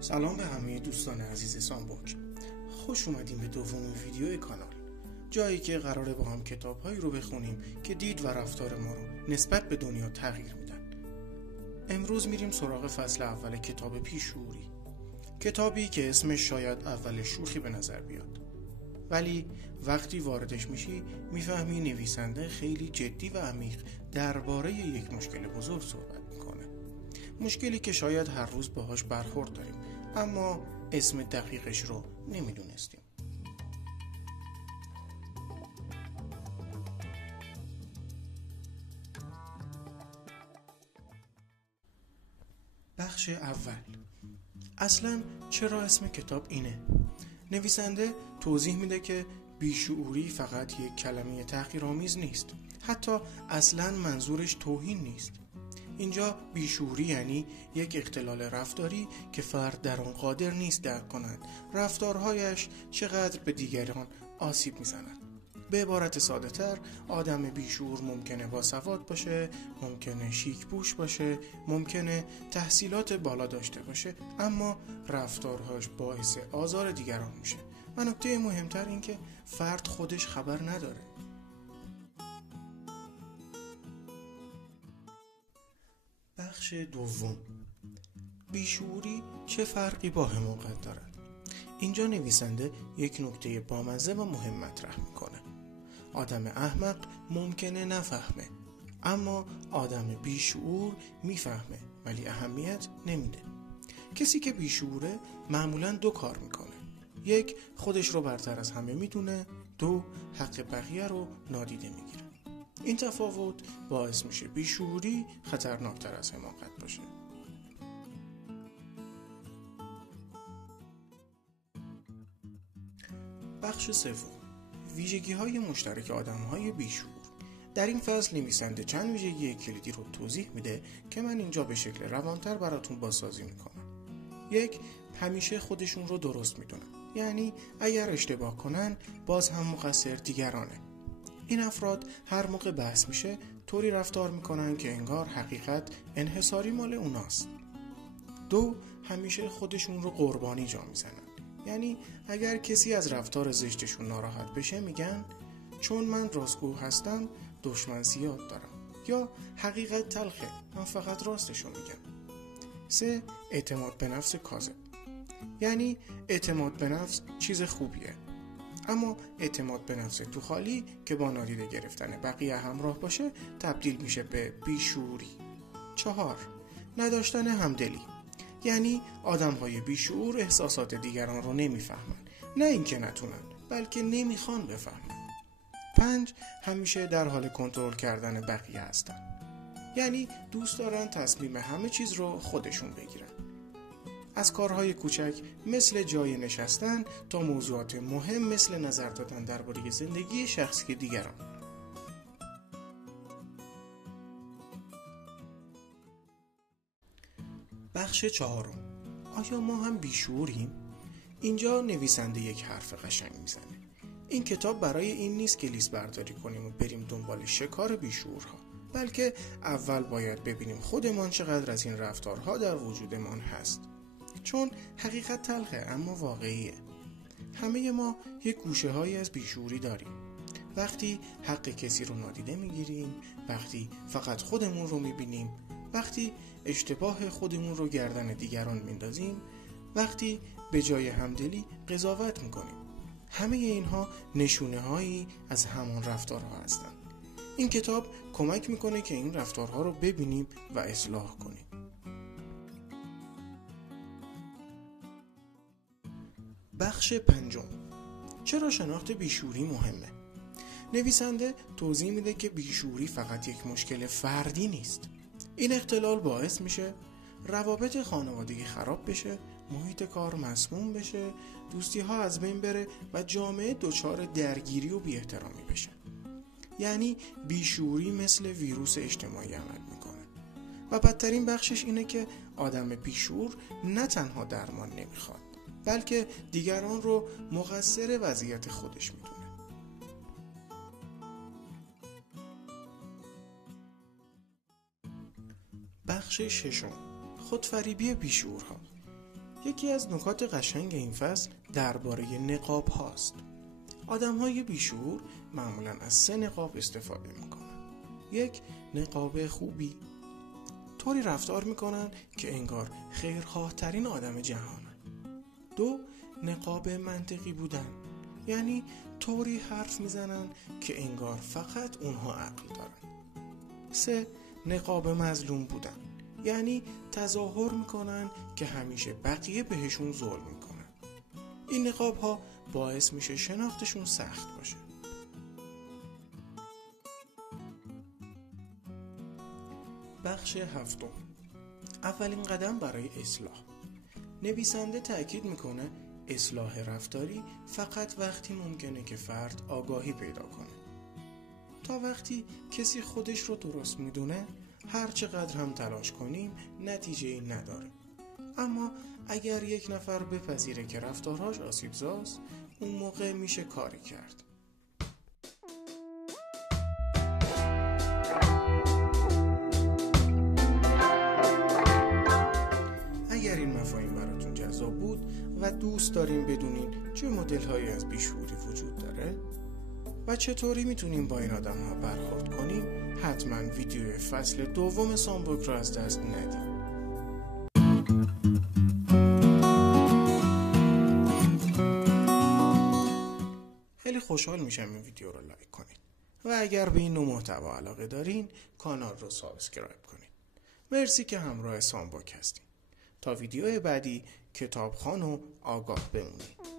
سلام به همه دوستان عزیز سامبوک. خوش اومدیم به دومین ویدیو کانال، جایی که قراره با هم کتاب‌هایی رو بخونیم که دید و رفتار ما رو نسبت به دنیا تغییر میدن. امروز میریم سراغ فصل اول کتاب پیش‌شعوری، کتابی که اسمش شاید اول شوخی به نظر بیاد، ولی وقتی واردش میشی میفهمی نویسنده خیلی جدی و عمیق درباره یک مشکل بزرگ صحبت میکنه. مشکلی که شاید هر روز باهاش برخورد داریم اما اسم دقیقش رو نمیدونستیم. بخش اول. اصلا چرا اسم کتاب اینه؟ نویسنده توضیح میده که بیشعوری فقط یک کلمه تحقیرآمیز نیست، حتی اصلا منظورش توهین نیست. اینجا بیشعوری یعنی یک اختلال رفتاری که فرد در آن قادر نیست درک کند رفتارهایش چقدر به دیگران آسیب میزند. به عبارت ساده تر، آدم بیشعور ممکنه باسواد باشه، ممکنه شیک پوش باشه، ممکنه تحصیلات بالا داشته باشه، اما رفتارهاش باعث آزار دیگران میشه و نکته مهمتر این که فرد خودش خبر نداره. بخش دوم. بیشعوری چه فرقی با حماقت دارد؟ اینجا نویسنده یک نکته بامزه و مهم مطرح میکنه. آدم احمق ممکنه نفهمه، اما آدم بیشعور میفهمه ولی اهمیت نمیده. کسی که بیشعوره معمولاً دو کار میکنه: یک، خودش رو برتر از همه میدونه، دو، حق بقیه رو نادیده میگیره. این تفاوت باعث میشه بیشعوری خطرناکتر از حماقت باشه. بخش سوم. ویژگی‌های مشترک آدم‌های بیشعور. در این فصل نویسنده چند ویژگی کلیدی رو توضیح میده که من اینجا به شکل روانتر براتون بازسازی میکنم. یک، همیشه خودشون رو درست میدونن، یعنی اگر اشتباه کنن باز هم مقصر دیگرانه. این افراد هر موقع بحث میشه طوری رفتار میکنن که انگار حقیقت انحصاری مال اوناست. دو، همیشه خودشون رو قربانی جا میزنن، یعنی اگر کسی از رفتار زشتشون ناراحت بشه میگن چون من راستگو هستم دشمن زیاد دارم، یا حقیقت تلخه من فقط راستشو میگم. سه، اعتماد به نفس کاذب، یعنی اعتماد به نفس چیز خوبیه، اما اعتماد به نفس تو خالی که با نادیده گرفتن بقیه همراه باشه تبدیل میشه به بیشعوری. چهار، نداشتن همدلی، یعنی آدم‌های بیشعور احساسات دیگران رو نمیفهمن، نه اینکه نتونن بلکه نمیخوان بفهمن. پنج، همیشه در حال کنترل کردن بقیه هستن، یعنی دوست دارن تصمیم همه چیز رو خودشون بگیرن، از کارهای کوچک مثل جای نشستن تا موضوعات مهم مثل نظر دادن درباره زندگی شخصی دیگران. بخش چهارم. آیا ما هم بیشعوریم؟ اینجا نویسنده یک حرف قشنگ میزنه. این کتاب برای این نیست که لیست برداری کنیم و بریم دنبال شکار بیشعورها، بلکه اول باید ببینیم خودمان چقدر از این رفتارها در وجودمان هست. چون حقیقت تلخه اما واقعیه. همه ما یک گوشه هایی از بیشعوری داریم. وقتی حق کسی رو نادیده میگیریم، وقتی فقط خودمون رو میبینیم، وقتی اشتباه خودمون رو گردن دیگران میندازیم، وقتی به جای همدلی قضاوت میکنیم. همه اینها نشونه هایی از همان رفتارها هستند. این کتاب کمک میکنه که این رفتارها رو ببینیم و اصلاح کنیم. بخش پنجم. چرا شناخت بیشعوری مهمه؟ نویسنده توضیح میده که بیشعوری فقط یک مشکل فردی نیست. این اختلال باعث میشه روابط خانوادگی خراب بشه، محیط کار مسموم بشه، دوستی ها از بین بره و جامعه دچار درگیری و بی‌احترامی بشه. یعنی بیشعوری مثل ویروس اجتماعی عمل میکنه و بدترین بخشش اینه که آدم بیشعور نه تنها درمان نمیخواد بلکه دیگران رو مقصر وضعیت خودش میدونه. بخش ششم. خودفریبی بیشعورها. یکی از نکات قشنگ این فصل درباره نقاب هاست. آدم های بیشعور معمولا از 3 نقاب استفاده میکنن. 1. نقاب خوبی، طوری رفتار میکنن که انگار خیرخواه ترین آدم جهانن. 2. نقاب منطقی بودن، یعنی طوری حرف میزنن که انگار فقط اونها عقل دارن. 3. نقاب مظلوم بودن، یعنی تظاهر میکنن که همیشه بقیه بهشون ظلم میکنن. این نقاب ها باعث میشه شناختشون سخت باشه. بخش 7. اولین قدم برای اصلاح. نویسنده تأکید میکنه اصلاح رفتاری فقط وقتی ممکنه که فرد آگاهی پیدا کنه. تا وقتی کسی خودش رو درست میدونه، هر چقدر هم تلاش کنیم نتیجه‌ای نداره. اما اگر یک نفر بپذیره که رفتارهاش آسیبزاست، اون موقع میشه کاری کرد. اگر این مفاهیم براتون جذاب بود و دوست دارین بدونین چه مدل‌هایی از بیشعوری وجود داره و چطوری میتونیم با این آدم‌ها برخورد کنیم، حتما ویدیو فصل 2 سامبوک رو از دست ندید. خیلی خوشحال میشم این ویدیو رو لایک کنید و اگر به این نوع محتوا علاقه دارین کانال رو سابسکرایب کنید. مرسی که همراه سامبوک هستین. تا ویدیو بعدی کتابخوان و آگاه بمونید.